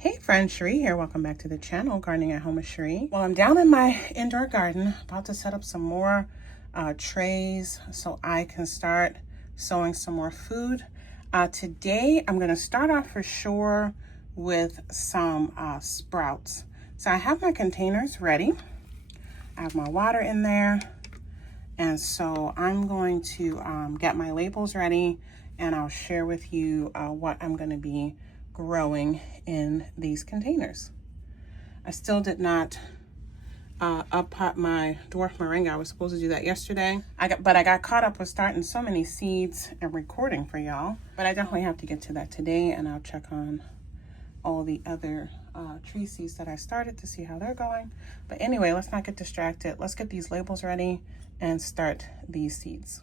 Hey friends, Cherie here. Welcome back to the channel, Gardening at Home with Cherie. Well, I'm down in my indoor garden, about to set up some more trays so I can start sowing some more food. Today, I'm gonna start off for sure with some sprouts. So I have my containers ready. I have my water in there. And so I'm going to get my labels ready and I'll share with you what I'm gonna be growing in these containers. I still did not up-pot my dwarf moringa. I was supposed to do that yesterday. But I got caught up with starting so many seeds and recording for y'all. But I definitely have to get to that today, and I'll check on all the other tree seeds that I started to see how they're going. But anyway, let's not get distracted. Let's get these labels ready and start these seeds.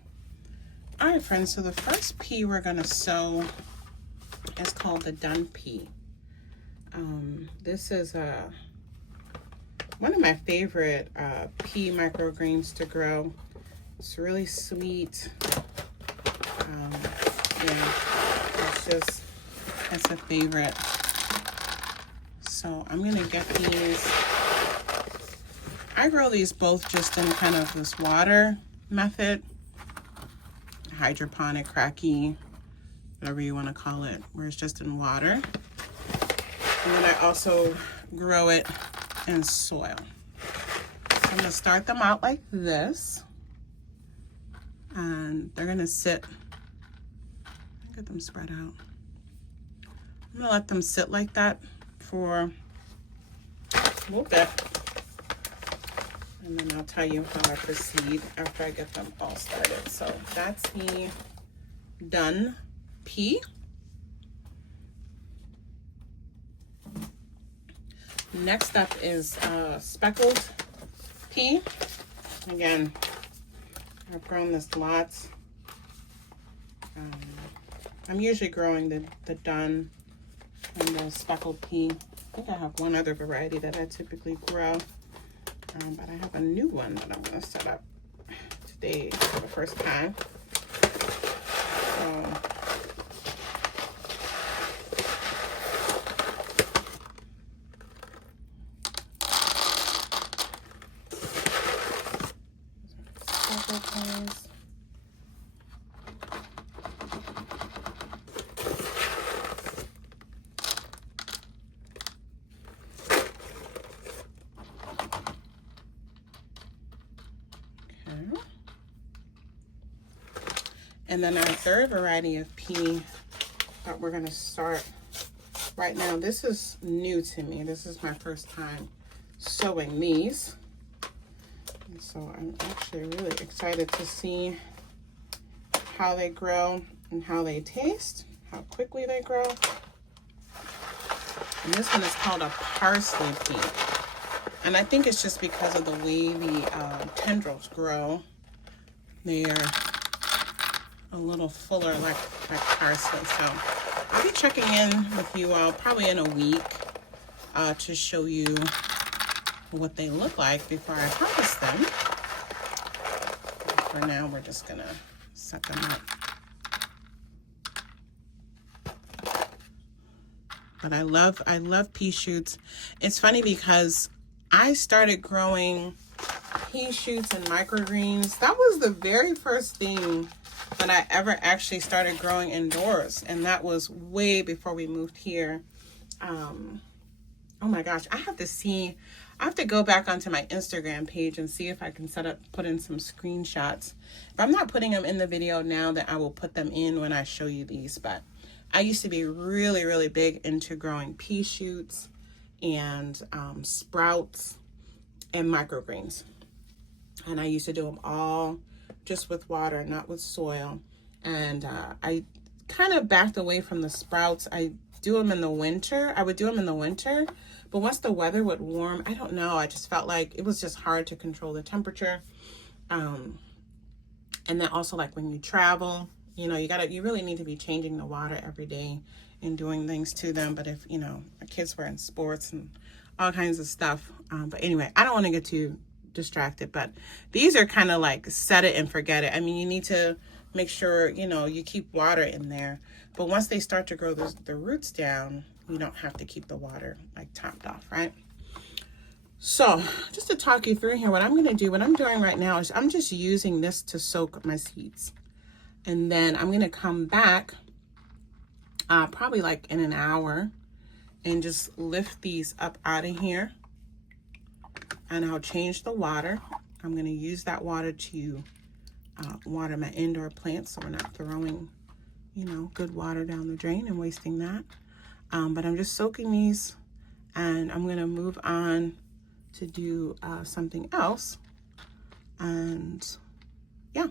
All right, friends, so the first pea we're gonna sow is called the dun pea. This is one of my favorite pea microgreens to grow. It's really sweet. Yeah, it's a favorite. So I'm gonna get these. I grow these both just in kind of this water method, hydroponic, cracky, whatever you want to call it, where it's just in water. And then I also grow it in soil. So I'm gonna start them out like this. And they're gonna sit, get them spread out. I'm gonna let them sit like that for a little bit. And then I'll tell you how I proceed after I get them all started. So that's the dun pea. Next up is speckled pea. Again, I've grown this lots. I'm usually growing the dun and the speckled pea. I think I have one other variety that I typically grow, but I have a new one that I'm going to set up today for the first time. And then our third variety of pea that we're gonna start right now. This is new to me. This is my first time sowing these. And so I'm actually really excited to see how they grow and how they taste, how quickly they grow. And this one is called a parsley pea. And I think it's just because of the way the tendrils grow. They are a little fuller like parsley. So I'll be checking in with you all probably in a week to show you what they look like before I harvest them. For now, we're just gonna set them up. But I love pea shoots. It's funny because I started growing pea shoots and microgreens. That was the very first thing that I ever actually started growing indoors, and that was way before we moved here. Oh my gosh, I have to go back onto my Instagram page and see if I can put in some screenshots. If I'm not putting them in the video now, then I will put them in when I show you these. But I used to be really, really big into growing pea shoots and sprouts and microgreens. And I used to do them all just with water, not with soil. And I kind of backed away from the sprouts. I do them in the winter. I would do them in the winter, but once the weather would warm, I don't know, I just felt like it was just hard to control the temperature. And then also, like, when you travel, you know, you really need to be changing the water every day and doing things to them. But if, you know, our kids were in sports and all kinds of stuff. But anyway, I don't want to get too distracted, but these are kind of like set it and forget it. I mean, you need to make sure, you know, you keep water in there. But once they start to grow the roots down, you don't have to keep the water like topped off, right? So just to talk you through here, what I'm doing right now is I'm just using this to soak my seeds. And then I'm gonna come back probably like in an hour and just lift these up out of here. And I'll change the water. I'm gonna use that water to water my indoor plants so we're not throwing, you know, good water down the drain and wasting that. But I'm just soaking these, and I'm gonna move on to do something else. And yeah,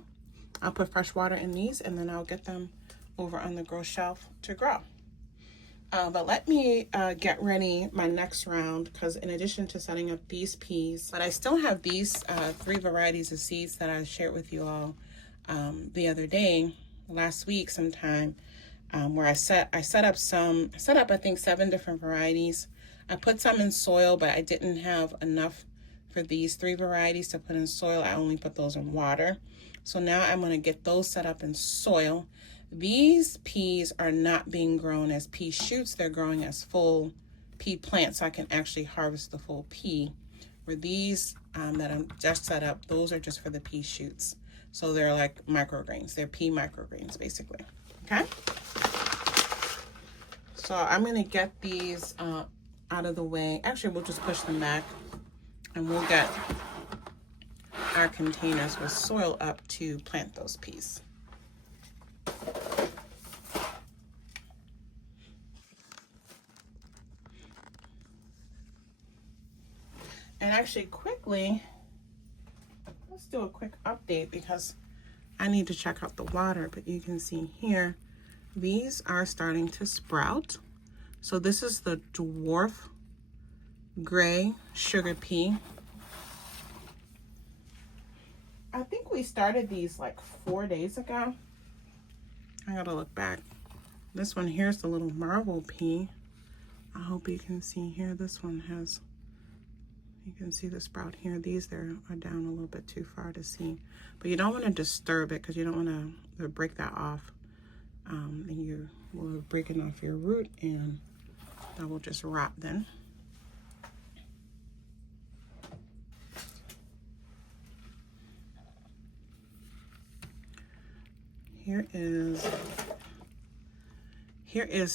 I'll put fresh water in these, and then I'll get them over on the grow shelf to grow. But let me get ready my next round, because in addition to setting up these peas, but I still have these 3 varieties of seeds that I shared with you all the other day, last week sometime, where I set up I think 7 different varieties. I put some in soil, but I didn't have enough for these 3 varieties to put in soil. I only put those in water. So now I'm going to get those set up in soil. These peas are not being grown as pea shoots. They're growing as full pea plants, so I can actually harvest the full pea. Where these that I'm just set up, those are just for the pea shoots. So they're like microgreens. They're pea microgreens, basically. Okay? So I'm going to get these out of the way. Actually, we'll just push them back, and we'll get our containers with soil up to plant those peas. And actually, quickly, let's do a quick update, because I need to check out the water. But you can see here, these are starting to sprout. So this is the dwarf gray sugar pea. I think we started these like 4 days ago. I gotta look back. This one here's the little marble pea. I hope you can see here. This one has, you can see the sprout here. These there are down a little bit too far to see. But you don't want to disturb it, because you don't want to break that off. And you will breaking off your root, and that will just rot then. Here is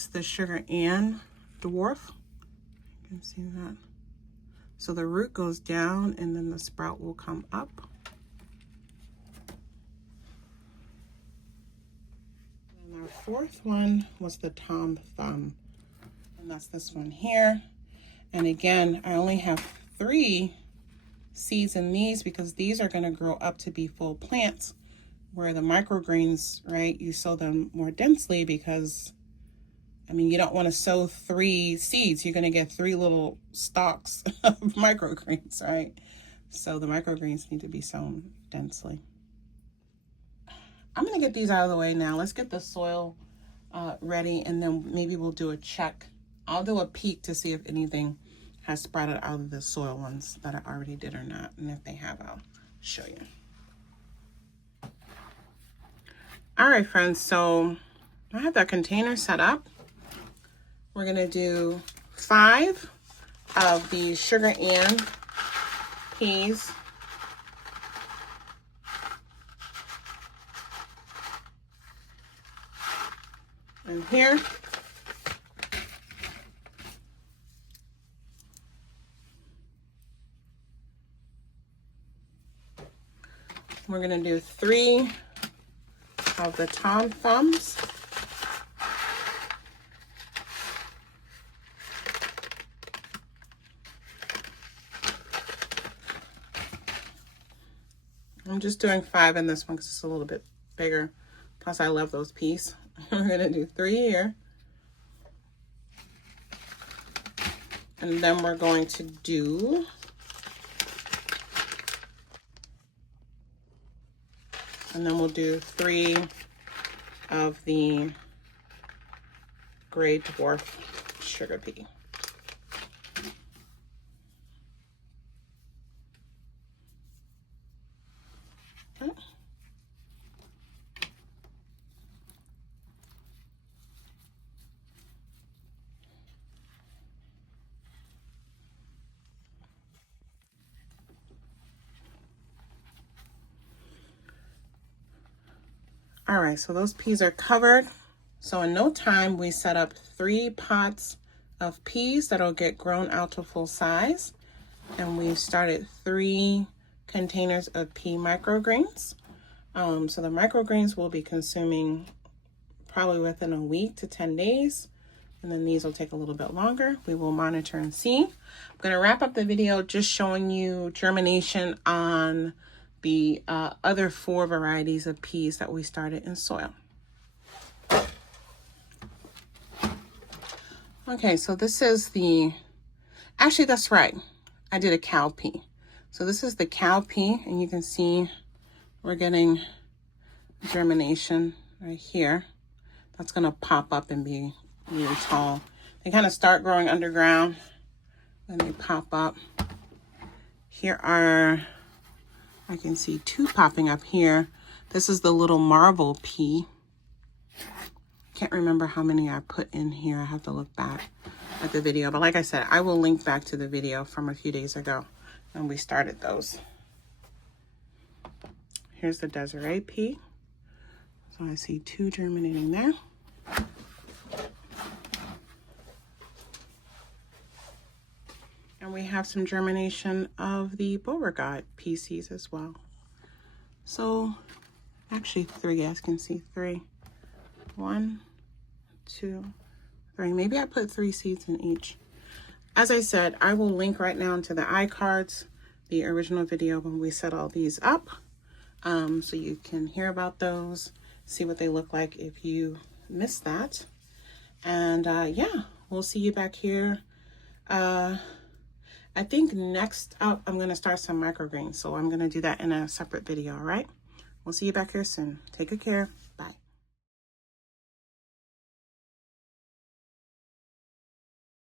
the sugar and dwarf. You can see that. So the root goes down, and then the sprout will come up. And our 4th one was the Tom Thumb, and that's this one here. And again, I only have 3 seeds in these, because these are going to grow up to be full plants, where the microgreens, right, you sow them more densely, because I mean, you don't want to sow 3 seeds. You're going to get 3 little stalks of microgreens, right? So the microgreens need to be sown densely. I'm going to get these out of the way now. Let's get the soil ready, and then maybe we'll do a check. I'll do a peek to see if anything has sprouted out of the soil ones that I already did or not. And if they have, I'll show you. All right, friends, so I have that container set up. We're gonna do 5 of the sugar and peas. And here, we're gonna do 3 of the Tom Thumbs. I'm just doing 5 in this one because it's a little bit bigger. Plus, I love those peas. We're gonna do 3 here. And then we're going to do we'll do 3 of the gray dwarf sugar pea. Okay. All right, so those peas are covered. So in no time, we set up 3 pots of peas that'll get grown out to full size. And we've started 3 containers of pea microgreens. So the microgreens we'll be consuming probably within a week to 10 days. And then these will take a little bit longer. We will monitor and see. I'm going to wrap up the video just showing you germination on the other 4 varieties of peas that we started in soil. Okay, so this is the, actually that's right, I did a cow pea. So this is the cow pea, and you can see we're getting germination right here. That's going to pop up and be really tall. They kind of start growing underground, then they pop up. Here are, I can see 2 popping up here. This is the little marble pea. Can't remember how many I put in here. I have to look back at the video. But like I said, I will link back to the video from a few days ago when we started those. Here's the Desiree pea. So I see 2 germinating there. And we have some germination of the Beauregard pea seeds as well. So actually 3, as you can see, 3. 1, 2, 3. Maybe I put 3 seeds in each. As I said, I will link right now into the iCards, the original video when we set all these up. So you can hear about those, see what they look like if you missed that. And yeah, we'll see you back here. I think next up, I'm going to start some microgreens. So I'm going to do that in a separate video, all right? We'll see you back here soon. Take good care.